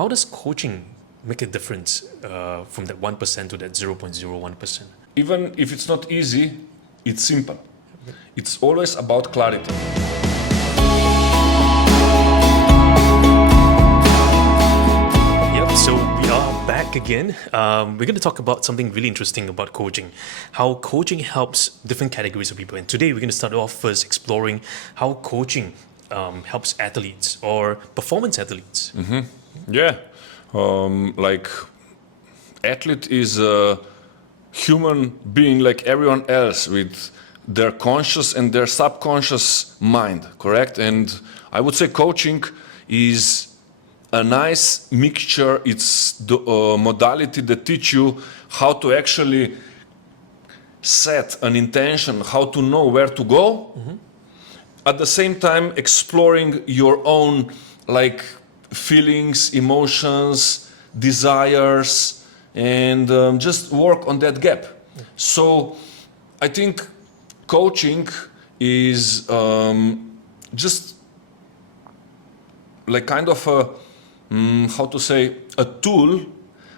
How does coaching make a difference from that 1% to that 0.01%? Even if it's not easy, it's simple. It's always about clarity. Yep, so we are back again. We're going to talk about something really interesting about coaching, how coaching helps different categories of people. And today we're going to start off first exploring how coaching helps athletes or performance athletes. Yeah, like athlete is a human being like everyone else with their conscious and their subconscious mind, correct? And I would say coaching is a nice mixture. It's the modality that teach you how to actually set an intention, how to know where to go. At the same time, exploring your own like feelings, emotions, desires, and just work on that gap. So I think coaching is just like kind of a how to say, a tool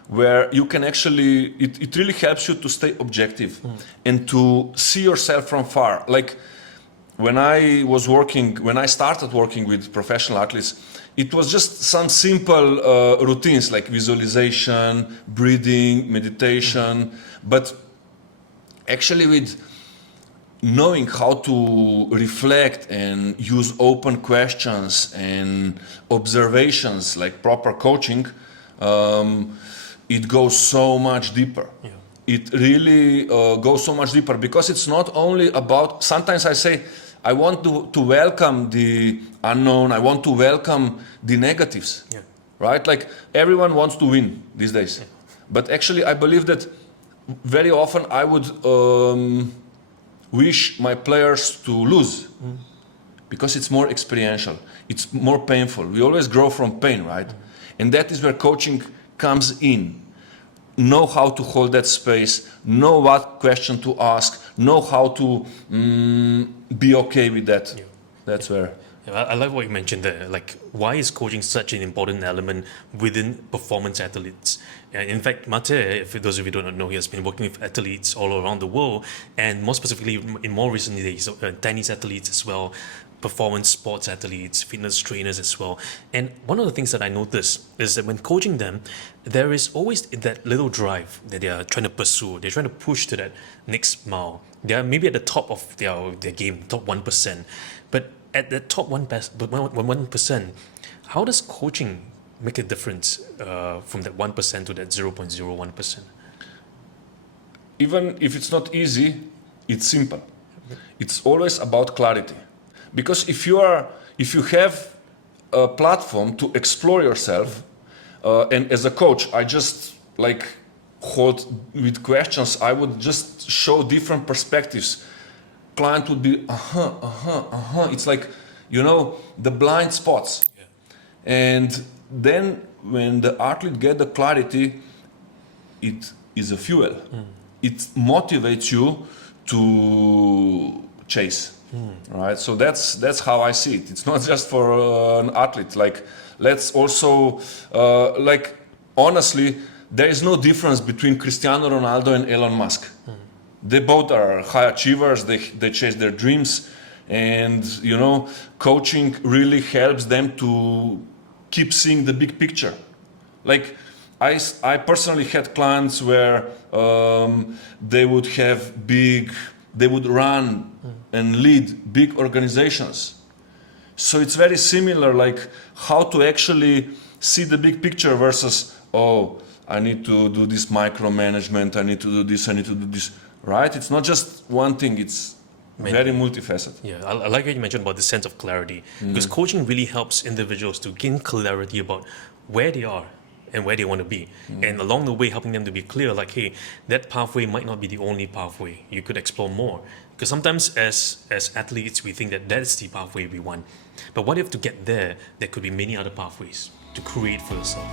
where you can actually, it really helps you to stay objective and to see yourself from far. Like when I started working with professional athletes, it was just some simple routines like visualization, breathing, meditation, but actually with knowing how to reflect and use open questions and observations like proper coaching, it goes so much deeper. Yeah. It really goes so much deeper because it's not only about, sometimes I say, I want to welcome the unknown, I want to welcome the negatives, Yeah. right? Like everyone wants to win these days. Yeah. But actually I believe that very often I would wish my players to lose because it's more experiential, it's more painful. We always grow from pain, right? And that is where coaching comes in. Know how to hold that space, know what question to ask, know how to be okay with that. Yeah. That's where. Yeah, I like what you mentioned there. Like, why is coaching such an important element within performance athletes? And in fact, Matej, for those of you who don't know, he has been working with athletes all around the world, and more specifically, in more recent days, tennis athletes as well, performance sports athletes, fitness trainers as well. And one of the things that I notice is that when coaching them, there is always that little drive that they are trying to pursue. They're trying to push to that next mile. They are maybe at the top of their game, top 1%. But at the top 1%, how does coaching make a difference from that 1% to that 0.01%? Even if it's not easy, it's simple. It's always about clarity. Because if you have a platform to explore yourself, and as a coach, I just like hold with questions, I would just show different perspectives. Client would be, It's like, the blind spots. Yeah. And then when the athlete get the clarity, it is a fuel. It motivates you to chase. Right, so that's how I see it. It's not just for an athlete. Like, let's also like honestly, there is no difference between Cristiano Ronaldo and Elon Musk. They both are high achievers. They chase their dreams, and coaching really helps them to keep seeing the big picture. Like I personally had clients where they would run and lead big organizations. So it's very similar, like how to actually see the big picture versus, I need to do this micromanagement, I need to do this, right? It's not just one thing, it's very multifaceted. Yeah, I like what you mentioned about the sense of clarity, because coaching really helps individuals to gain clarity about where they are and where they want to be, and along the way helping them to be clear, like, hey, that pathway might not be the only pathway. You could explore more, because sometimes as athletes we think that that's the pathway we want, but what if to get there could be many other pathways to create for yourself.